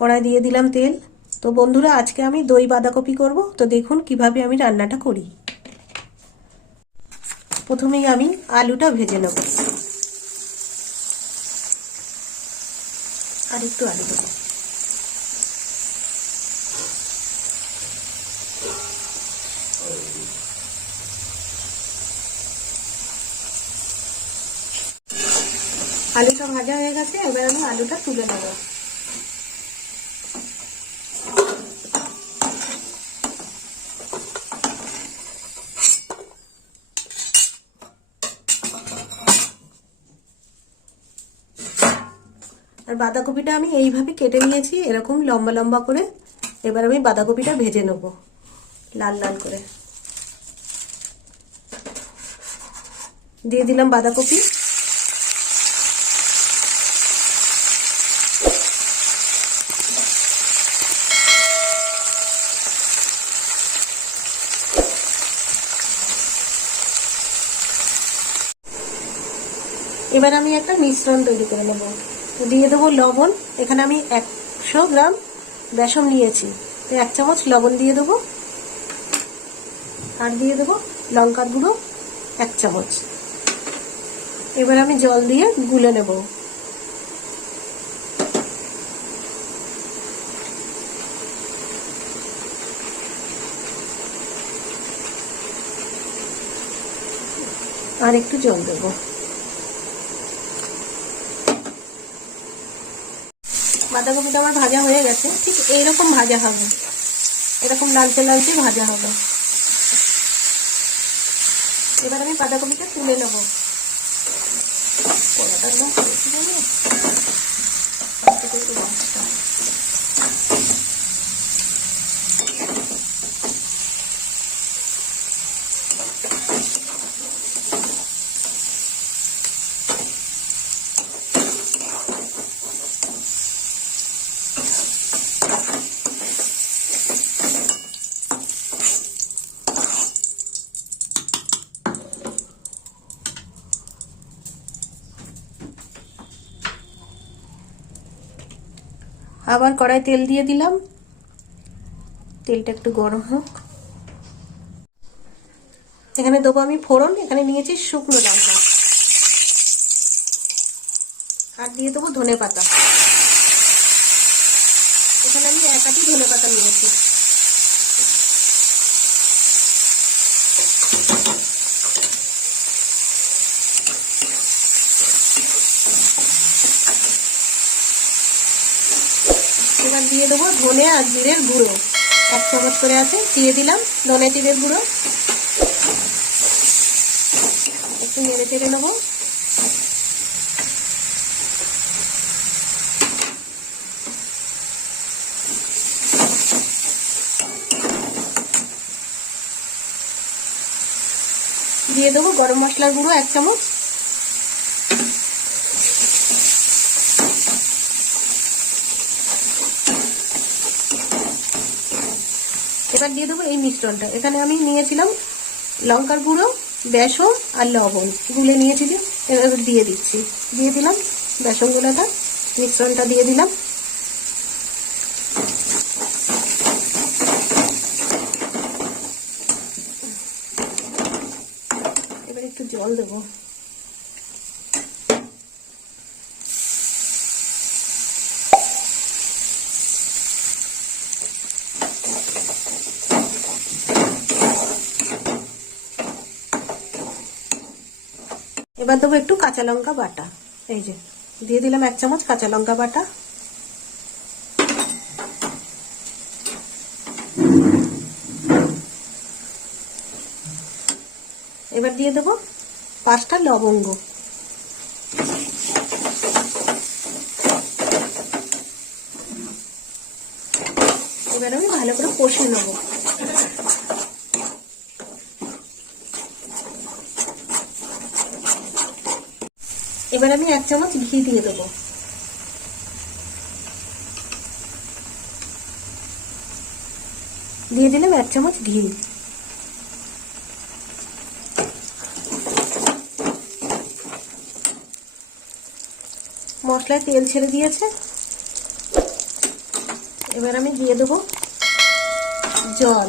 কড়াই দিয়ে দিলাম তেল। তো বন্ধুরা, আজকে আমি দই বাঁধাকপি করব। তো দেখুন কিভাবে আমি রান্নাটা করি। প্রথমেই আমি আলুটা ভেজে নেব। আর একটু আলু দেব। আলুটা ভাজা হয়ে গেছে, এবার আমি আলুটা তুলে নেব। আর বাঁধাকপিটা আমি এইভাবে কেটে নিয়েছি, এরকম লম্বা লম্বা করে। এবার আমি বাঁধাকপিটা ভেজে নেব লাল লাল করে। দিয়ে দিলাম বাঁধাকপি। এবার আমি একটা মিশ্রণ তৈরি করে নেব। দিয়ে দেবো লবণ। এখানে আমি 100 গ্রাম বেসন নিয়েছি, তো 1 চামচ লবণ দিয়ে দেবো। আর দিয়ে দেবো লঙ্কার গুঁড়ো 1 চামচ। এবার আমি জল দিয়ে গুলে নেব। আর একটু জল দেবো। বাঁধাকপিটা আমার ভাজা হয়ে গেছে। ঠিক এইরকম ভাজা হবে, এরকম লালচে লালচে ভাজা হবে। এবার আমি বাঁধাকপিটা তুলে নেব। আবার কড়াই তেল দিয়ে দিলাম। তেলটা একটু গরম হোক। এখানে দেবো আমি ফোড়ন। এখানে নিয়েছি শুকনো লঙ্কা। আর দিয়ে দেবো ধনে পাতা। এখানে আমি 1 আটি ধনে পাতা নিয়েছি। এবার দিয়ে দেবো ধনে আর জিরের গুঁড়ো। 1 চামচ করে আছে, দিয়ে দিলাম ধনে জিরের গুঁড়ো। একটু নেড়ে চেড়ে নেবো। দিয়ে দেবো গরম মশলার গুঁড়ো 1 চামচ। এবার দিয়ে দেবো এই মিশ্রণটা। এখানে আমি নিয়েছিলাম লঙ্কার গুঁড়ো, বেসন আর লবণ গুলে নিয়েছি। এবার দিয়ে দিচ্ছি। দিয়ে দিলাম বেসন গুঁড়োটা, মিশ্রণটা দিয়ে দিলাম। এবার একটু জল দেবো। এবার দেবো একটু কাঁচা লঙ্কা বাটা। এই যে দিয়ে দিলাম 1 চামচ কাঁচা লঙ্কা বাটা। এবার দিয়ে দেবো 5টা লবঙ্গ। এবার আমি ভালো করে কষে নেবো। এবার আমি 1 চামচ ঘি দিয়ে দেবো। দিয়ে দিলাম 1 চামচ ঘি। মশলায় তেল ছেড়ে দিয়েছে। এবার আমি দিয়ে দেবো জল।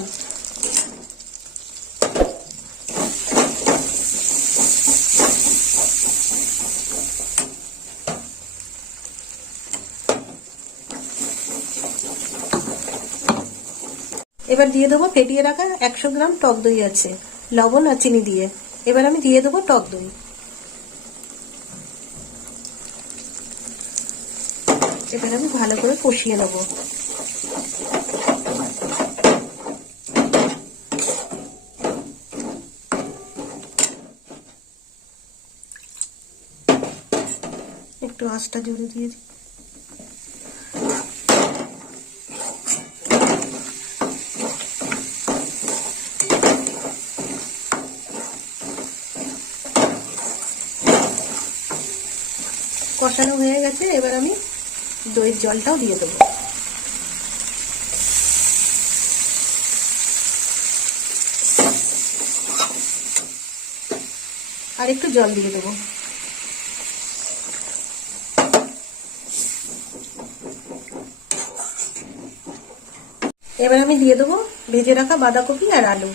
এবার দিয়ে দেবো ফেটিয়ে রাখা 100 গ্রাম টক দই আছে, লবণ আর চিনি দিয়ে। এবার আমি দিয়ে দেবো টক দই। এবার আমি ভালো করে কষিয়ে নেব। একটু আঁচটা জোরে দিয়ে দিই। কষানো হয়ে গেছে, এবার আমি দইয়ের জলটাও দিয়ে দেবো। আর একটু জল দিয়ে দেবো। এবার আমি দিয়ে দেবো ভেজে রাখা বাঁধাকপি আর আলু।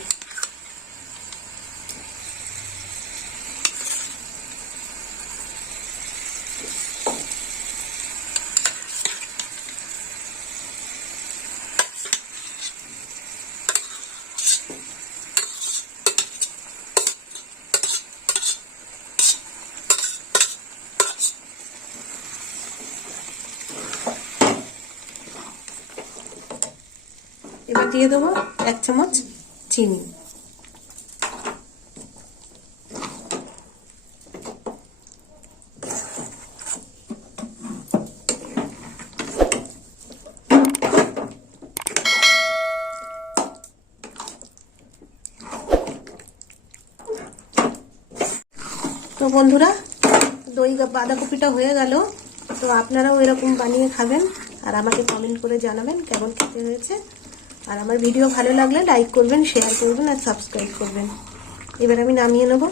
এবার দিয়ে দেবো 1 চামচ চিনি। তো বন্ধুরা, দই বাঁধাকপিটা হয়ে গেল। তো আপনারাও এরকম বানিয়ে খাবেন আর আমাকে কমেন্ট করে জানাবেন কেমন খেতে হয়েছে। আর আমার ভিডিও ভালো লাগলে লাইক করবেন, শেয়ার করবেন আর সাবস্ক্রাইব করবেন। এবার আমি নামিয়ে নেব।